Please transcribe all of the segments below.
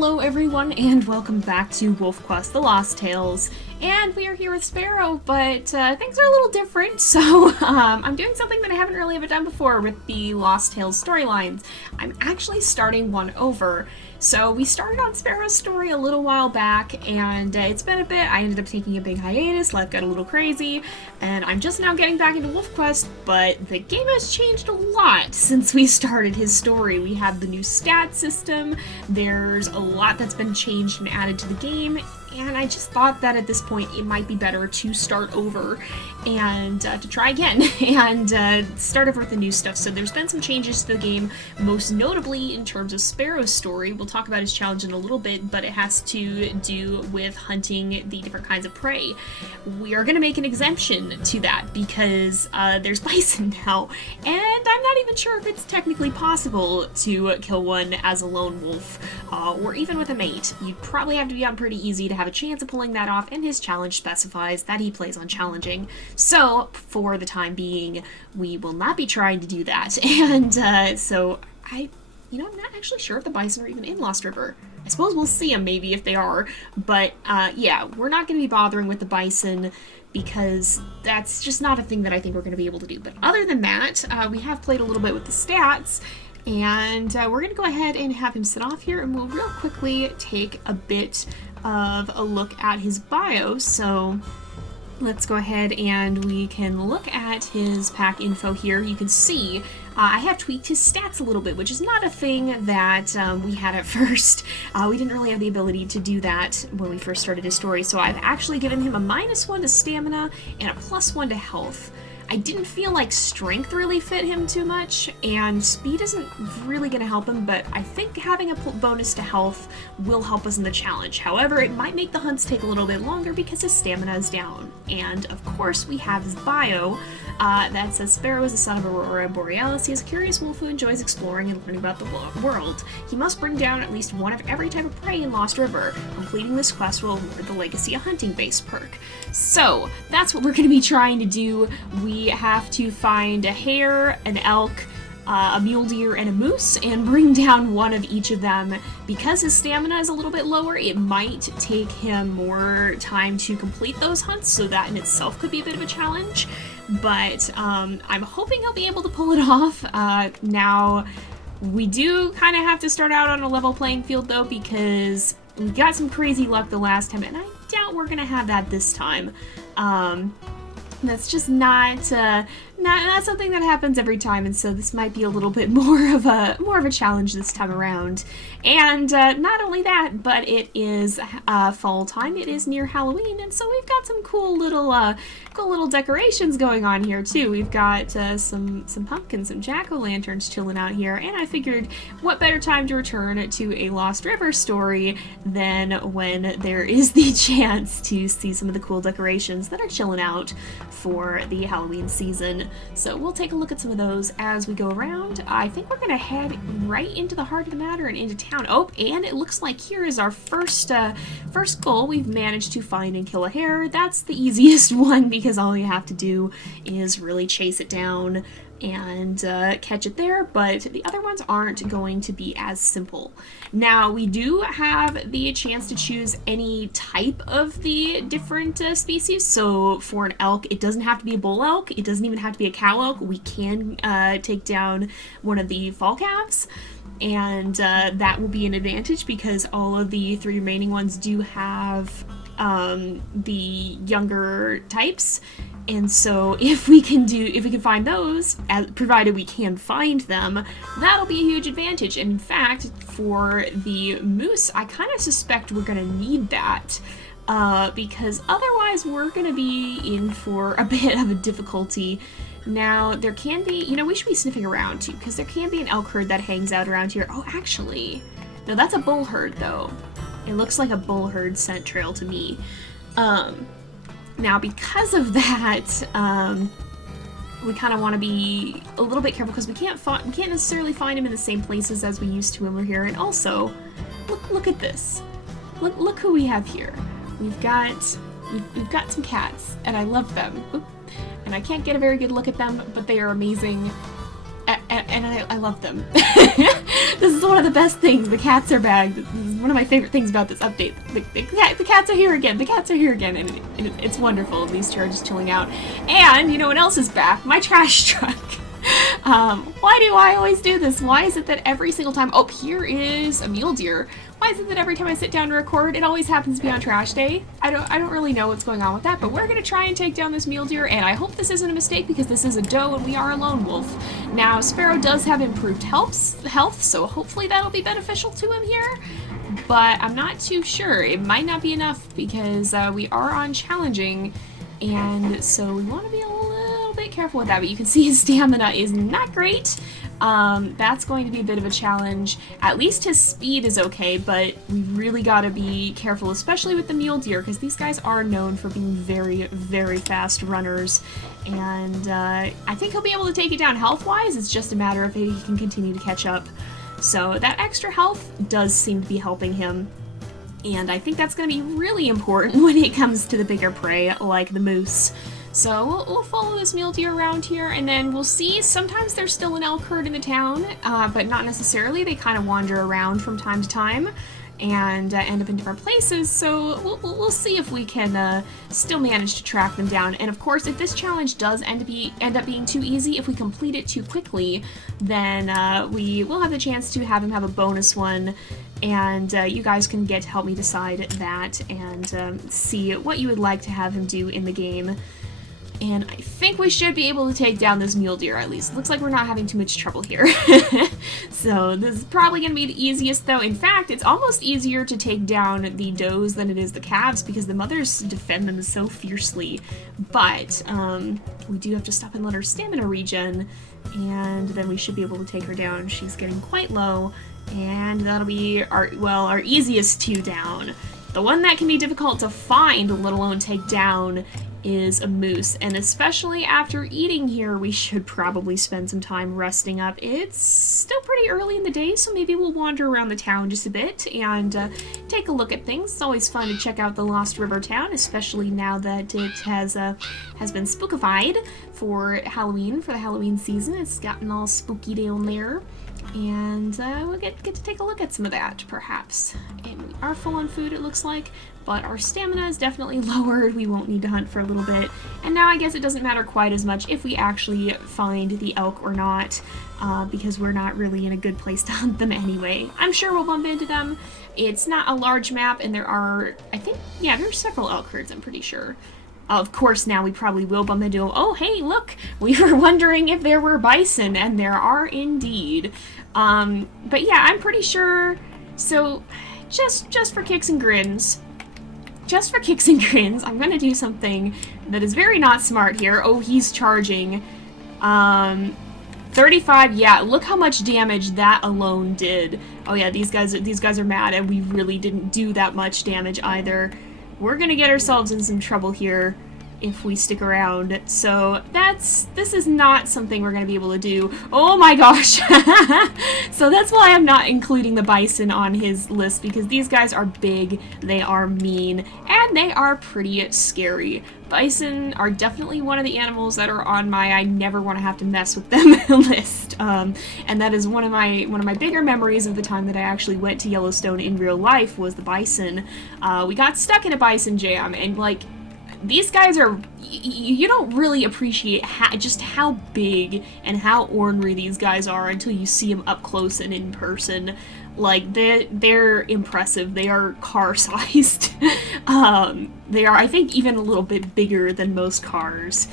Hello everyone and welcome back to WolfQuest The Lost Tales. And we are here with Sparrow, but things are a little different, so I'm doing something that I haven't really ever done before with the Lost Tales storylines. I'm actually starting one over. So we started on Sparrow's story a little while back, and it's been a bit. I ended up taking a big hiatus, life got a little crazy, and I'm just now getting back into WolfQuest, but the game has changed a lot since we started his story. We have the new stat system, there's a lot that's been changed and added to the game, and I just thought that at this point it might be better to start over and to try again and start over with the new stuff. So there's been some changes to the game, most notably in terms of Sparrow's story. We'll talk about his challenge in a little bit, but it has to do with hunting the different kinds of prey. We are going to make an exemption to that because there's bison now, and I'm not even sure if it's technically possible to kill one as a lone wolf or even with a mate. You'd probably have to be on pretty easy to have a chance of pulling that off, and his challenge specifies that he plays on challenging. So, for the time being, we will not be trying to do that. And I'm not actually sure if the bison are even in Lost River. I suppose we'll see them maybe if they are, but yeah, we're not going to be bothering with the bison because that's just not a thing that I think we're going to be able to do. But other than that, we have played a little bit with the stats, and we're going to go ahead and have him sit off here, and we'll real quickly take a bit of a look at his bio. So let's go ahead and we can look at his pack info here. You can see I have tweaked his stats a little bit, which is not a thing that we had at first. We didn't really have the ability to do that when we first started his story, so I've actually given him a -1 to stamina and a +1 to health. I didn't feel like strength really fit him too much, and speed isn't really going to help him, but I think having a bonus to health will help us in the challenge. However, it might make the hunts take a little bit longer because his stamina is down. And of course, we have his bio that says Sparrow is the son of Aurora and Borealis. He is a curious wolf who enjoys exploring and learning about the world. He must bring down at least one of every type of prey in Lost River. Completing this quest will award the Legacy a hunting-based perk. So, that's what we're going to be trying to do. We have to find a hare, an elk, a mule deer, and a moose, and bring down one of each of them. Because his stamina is a little bit lower, it might take him more time to complete those hunts, so that in itself could be a bit of a challenge. But I'm hoping he'll be able to pull it off. Now, we do kind of have to start out on a level playing field, though, because we got some crazy luck the last time, and I doubt we're going to have that this time. That's just not something that happens every time, and so this might be a little bit more of a challenge this time around. And not only that, but it is fall time. It is near Halloween, and so we've got some cool little decorations going on here too. We've got some pumpkins, some jack-o'-lanterns chilling out here, and I figured what better time to return to a Lost River story than when there is the chance to see some of the cool decorations that are chilling out for the Halloween season. So we'll take a look at some of those as we go around. I think we're going to head right into the heart of the matter and into town. Oh, and it looks like here is our first goal. We've managed to find and kill a hare. That's the easiest one because all you have to do is really chase it down and catch it there, but the other ones aren't going to be as simple. Now, we do have the chance to choose any type of the different species. So for an elk, it doesn't have to be a bull elk, it doesn't even have to be a cow elk. We can take down one of the fall calves, and that will be an advantage because all of the 3 remaining ones do have the younger types. And so if we can find those, provided we can find them, that'll be a huge advantage. And in fact, for the moose, I kind of suspect we're going to need that because otherwise we're going to be in for a bit of a difficulty. Now, there can be, we should be sniffing around too, because there can be an elk herd that hangs out around here. Oh, actually, no, that's a bull herd though. It looks like a bull herd scent trail to me. Now, because of that, we kind of want to be a little bit careful because we can't necessarily find him in the same places as we used to when we're here. And also, look at this. Look who we have here. We've got some cats, and I love them. Oop. And I can't get a very good look at them, but they are amazing. and I love them. This is one of the best things. The cats are back. This is one of my favorite things about this update. The cats are here again. The cats are here again, and it's wonderful. These two are just chilling out. And you know what else is back? My trash truck. Why do I always do this? Why is it that every single time... Oh, here is a mule deer. Why is it that every time I sit down to record, it always happens to be on trash day? I don't really know what's going on with that, but we're going to try and take down this mule deer, and I hope this isn't a mistake because this is a doe and we are a lone wolf. Now, Sparrow does have improved health, so hopefully that'll be beneficial to him here, but I'm not too sure. It might not be enough because we are on challenging, and so we want to be a little bit careful with that, but you can see his stamina is not great. That's going to be a bit of a challenge. At least his speed is okay, but we really gotta be careful, especially with the mule deer, because these guys are known for being very, very fast runners, and I think he'll be able to take it down health-wise. It's just a matter of if he can continue to catch up. So that extra health does seem to be helping him, and I think that's going to be really important when it comes to the bigger prey, like the moose. So we'll follow this mule deer around here, and then we'll see. Sometimes there's still an elk herd in the town, but not necessarily. They kind of wander around from time to time and end up in different places, so we'll see if we can still manage to track them down. And of course, if this challenge does end up being too easy, if we complete it too quickly, then we will have the chance to have him have a bonus one, and you guys can get to help me decide that and see what you would like to have him do in the game. And I think we should be able to take down this mule deer at least. Looks like we're not having too much trouble here. So this is probably going to be the easiest though. In fact, it's almost easier to take down the does than it is the calves because the mothers defend them so fiercely. But we do have to stop and let her stamina regen, and then we should be able to take her down. She's getting quite low, and that'll be our easiest two down. The one that can be difficult to find, let alone take down, is a moose, and especially after eating here, we should probably spend some time resting up. It's still pretty early in the day, so maybe we'll wander around the town just a bit and take a look at things. It's always fun to check out the Lost River town, especially now that it has been spookified for Halloween, for the Halloween season. It's gotten all spooky down there, and we'll get to take a look at some of that, perhaps. And we are full on food, it looks like, but our stamina is definitely lowered. We won't need to hunt for a little bit. And now I guess it doesn't matter quite as much if we actually find the elk or not, because we're not really in a good place to hunt them anyway. I'm sure we'll bump into them. It's not a large map, and there are, I think, yeah, there are several elk herds, I'm pretty sure. Of course, now we probably will bump into them. Oh, hey, look! We were wondering if there were bison, and there are indeed. But yeah, I'm pretty sure. So, just for kicks and grins, I'm gonna do something that is very not smart here. Oh, he's charging. 35, yeah, look how much damage that alone did. Oh yeah, these guys are mad, and we really didn't do that much damage either. We're gonna get ourselves in some trouble here if we stick around. So this is not something we're gonna be able to do. Oh my gosh! So that's why I'm not including the bison on his list, because these guys are big, they are mean, and they are pretty scary. Bison are definitely one of the animals that are on my I never want to have to mess with them list. And that is one of my bigger memories of the time that I actually went to Yellowstone in real life was the bison. We got stuck in a bison jam, and like, these guys are, you don't really appreciate just how big and how ornery these guys are until you see them up close and in person. Like, they're impressive. They are car-sized. They are, I think, even a little bit bigger than most cars.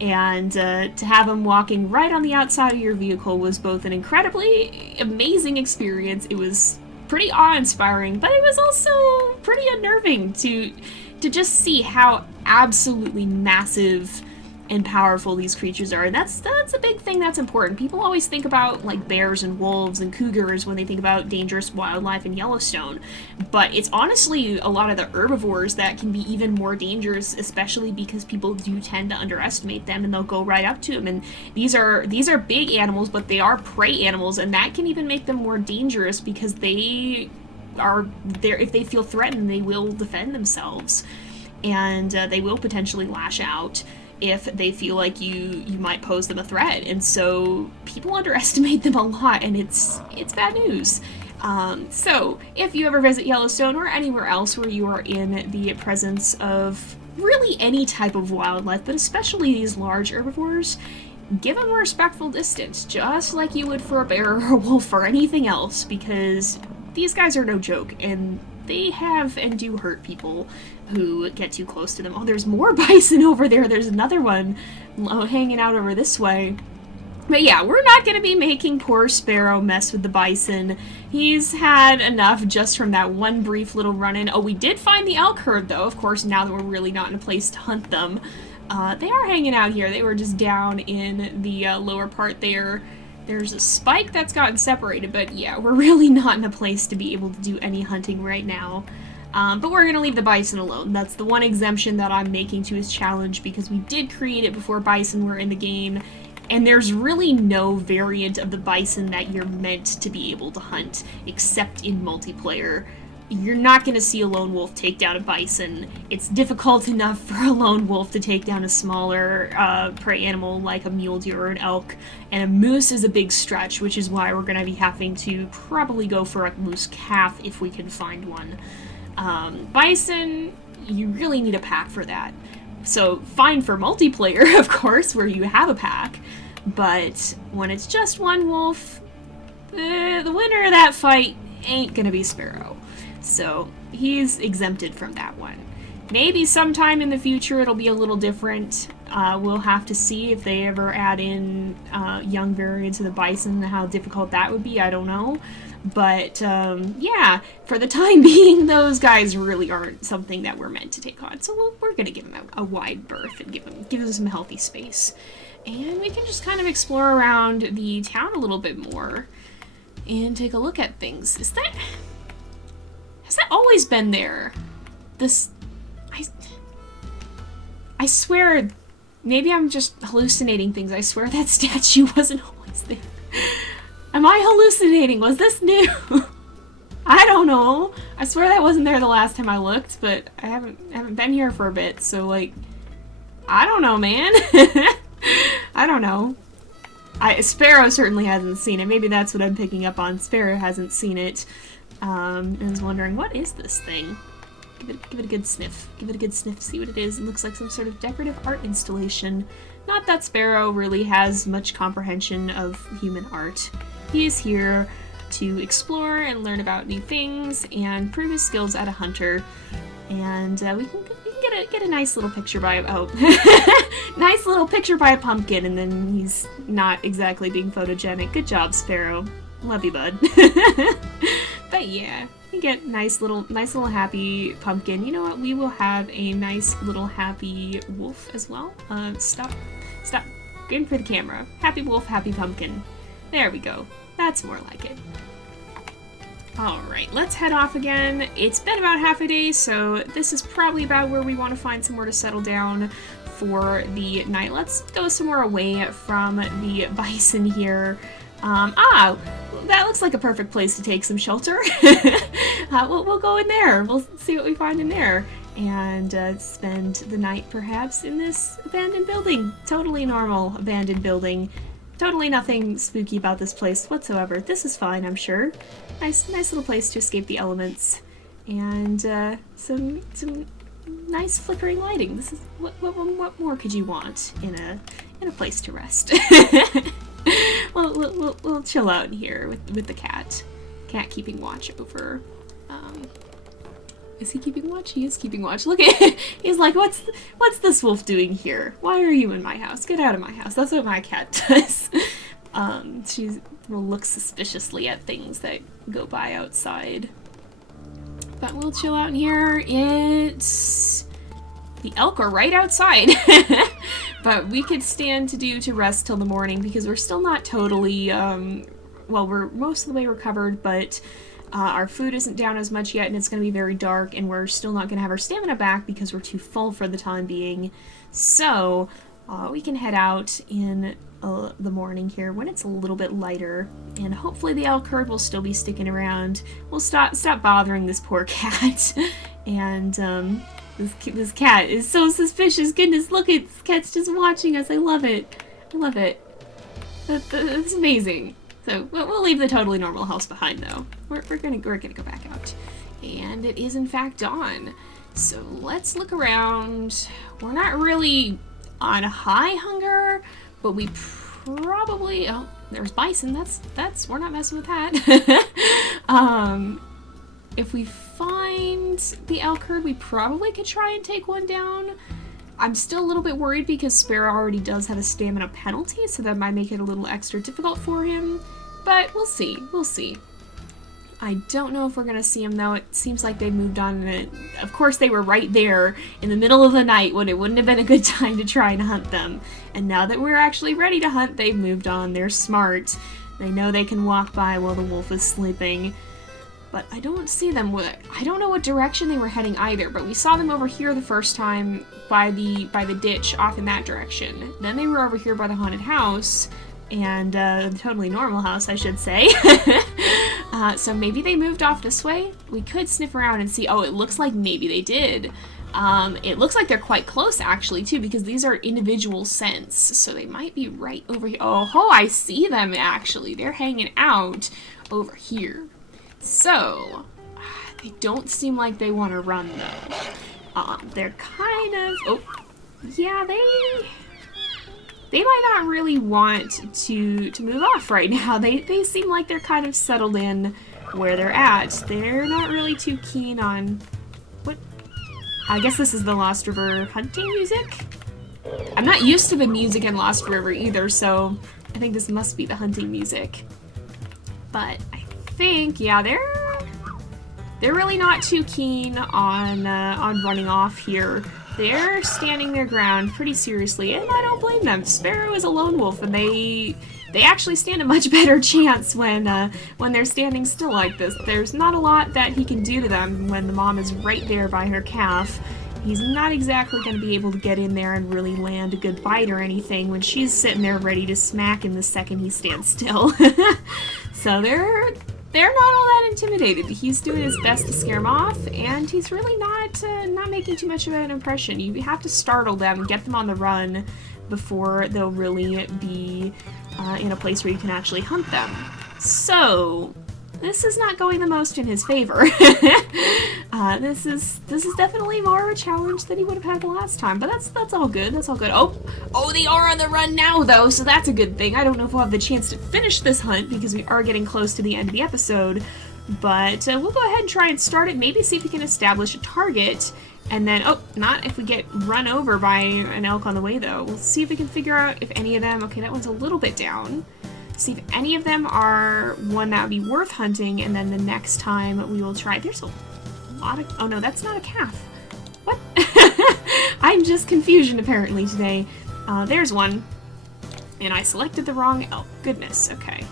And to have them walking right on the outside of your vehicle was both an incredibly amazing experience. It was pretty awe-inspiring, but it was also pretty unnerving to just see how absolutely massive and powerful these creatures are. And that's a big thing that's important. People always think about like bears and wolves and cougars when they think about dangerous wildlife in Yellowstone, but it's honestly a lot of the herbivores that can be even more dangerous, especially because people do tend to underestimate them and they'll go right up to them. And these are big animals, but they are prey animals, and that can even make them more dangerous because they are there. If they feel threatened, they will defend themselves, and they will potentially lash out. if they feel like you might pose them a threat. And so people underestimate them a lot, and it's bad news. So if you ever visit Yellowstone or anywhere else where you are in the presence of really any type of wildlife, but especially these large herbivores, give them a respectful distance, just like you would for a bear or a wolf or anything else, because these guys are no joke, and they have and do hurt people who get too close to them. Oh, there's more bison over there. There's another one hanging out over this way. But yeah, we're not going to be making poor Sparrow mess with the bison. He's had enough just from that one brief little run-in. Oh, we did find the elk herd, though, of course, now that we're really not in a place to hunt them. They are hanging out here. They were just down in the lower part there. There's a spike that's gotten separated, but yeah, we're really not in a place to be able to do any hunting right now. But we're going to leave the bison alone. That's the one exemption that I'm making to his challenge, because we did create it before bison were in the game, and there's really no variant of the bison that you're meant to be able to hunt, except in multiplayer. You're not going to see a lone wolf take down a bison. It's difficult enough for a lone wolf to take down a smaller prey animal like a mule deer or an elk, and a moose is a big stretch, which is why we're going to be having to probably go for a moose calf if we can find one. Bison, you really need a pack for that. So fine for multiplayer, of course, where you have a pack, but when it's just one wolf, the winner of that fight ain't going to be Sparrow. So he's exempted from that one. Maybe sometime in the future it'll be a little different. We'll have to see if they ever add in young variants of the bison and how difficult that would be. I don't know. But yeah, for the time being, those guys really aren't something that we're meant to take on. So we're going to give them a wide berth and give them some healthy space. And we can just kind of explore around the town a little bit more and take a look at things. Has that always been there? I swear, maybe I'm just hallucinating things. I swear that statue wasn't always there. Am I hallucinating? Was this new? I don't know. I swear that wasn't there the last time I looked, but I haven't been here for a bit, so like, I don't know, man. I don't know. Sparrow certainly hasn't seen it. Maybe that's what I'm picking up on. Sparrow hasn't seen it. And is wondering, what is this thing? Give it a good sniff. Give it a good sniff, see what it is. It looks like some sort of decorative art installation. Not that Sparrow really has much comprehension of human art. He is here to explore and learn about new things and prove his skills as a hunter. And we can get a nice little picture by nice little picture by a pumpkin, and then he's not exactly being photogenic. Good job, Sparrow. Love you, bud. But yeah, you get nice little happy pumpkin. You know what? We will have a nice little happy wolf as well. Stop. Going for the camera. Happy wolf, happy pumpkin. There we go. That's more like it. Alright, let's head off again. It's been about half a day, so this is probably about where we want to find somewhere to settle down for the night. Let's go somewhere away from the bison here. That looks like a perfect place to take some shelter. We'll go in there. We'll see what we find in there. And spend the night, perhaps, in this abandoned building. Totally normal abandoned building. Totally nothing spooky about this place whatsoever. This is fine, I'm sure. Nice little place to escape the elements. And some nice flickering lighting. This is what more could you want in a place to rest? We'll chill out in here with the cat. Cat keeping watch over. Is he keeping watch? He is keeping watch. Look at it. He's like, what's this wolf doing here? Why are you in my house? Get out of my house. That's what my cat does. She will look suspiciously at things that go by outside. But we'll chill out in here. The elk are right outside. But we could stand to rest till the morning because we're still not totally, well, we're most of the way recovered, but our food isn't down as much yet, and it's going to be very dark, and we're still not going to have our stamina back because we're too full for the time being. So we can head out in the morning here when it's a little bit lighter, and hopefully the elk herd will still be sticking around. We'll stop bothering this poor cat, and This cat is so suspicious. Goodness, look, this cat's just watching us. I love it. I love it. That's amazing. So we'll leave the totally normal house behind, though. We're gonna go back out, and it is in fact dawn. So let's look around. We're not really on high hunger, but we probably, oh, there's bison. That's we're not messing with that. If we find the elk herd, we probably could try and take one down. I'm still a little bit worried because Sparrow already does have a stamina penalty, so that might make it a little extra difficult for him. But we'll see. We'll see. I don't know if we're gonna see him though. It seems like they moved on, and of course they were right there in the middle of the night when it wouldn't have been a good time to try and hunt them. And now that we're actually ready to hunt, they've moved on. They're smart. They know they can walk by while the wolf is sleeping. But I don't see them. I don't know what direction they were heading either, but we saw them over here the first time by the ditch off in that direction. Then they were over here by the haunted house, and the totally normal house, I should say. So maybe they moved off this way. We could sniff around and see. Oh, it looks like maybe they did. It looks like they're quite close actually too, because these are individual scents, so they might be right over here. Oh, I see them actually. They're hanging out over here. So they don't seem like they want to run though. They're kind of, oh yeah, they might not really want to move off right now. They seem like they're kind of settled in where they're at. They're not really too keen on what. I guess this is the Lost River hunting music. I'm not used to the music in Lost River either, so I think this must be the hunting music. But I think, yeah, they're really not too keen on running off here. They're standing their ground pretty seriously, and I don't blame them. Sparrow is a lone wolf, and they actually stand a much better chance when they're standing still like this. There's not a lot that he can do to them when the mom is right there by her calf. He's not exactly going to be able to get in there and really land a good bite or anything when she's sitting there ready to smack him the second he stands still. So they're not all that intimidated. He's doing his best to scare them off, and he's really not making too much of an impression. You have to startle them, get them on the run before they'll really be in a place where you can actually hunt them. So this is not going the most in his favor. This is definitely more of a challenge than he would have had the last time, but that's all good. That's all good. Oh, they are on the run now though, so that's a good thing. I don't know if we'll have the chance to finish this hunt because we are getting close to the end of the episode, but we'll go ahead and try and start it. Maybe see if we can establish a target, and then not if we get run over by an elk on the way though. We'll see if we can figure out if any of them. Okay, that one's a little bit down. See if any of them are one that would be worth hunting, and then the next time we will try. There's a lot of, oh no, that's not a calf. What? I'm just confusion apparently today. There's one, and I selected the wrong elk. Goodness, okay.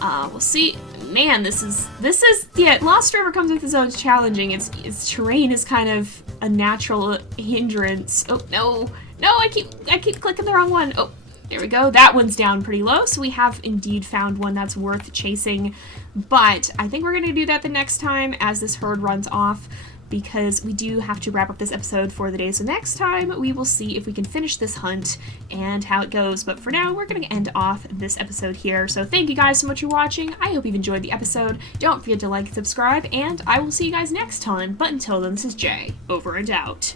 We'll see. Man, this is, yeah, Lost River comes with its own challenging. Its terrain is kind of a natural hindrance. Oh, no, I keep clicking the wrong one. Oh, there we go. That one's down pretty low, so we have indeed found one that's worth chasing. But I think we're going to do that the next time as this herd runs off, because we do have to wrap up this episode for the day. So next time we will see if we can finish this hunt and how it goes. But for now, we're going to end off this episode here. So thank you guys so much for watching. I hope you've enjoyed the episode. Don't forget to like and subscribe, and I will see you guys next time. But until then, this is Jay, over and out.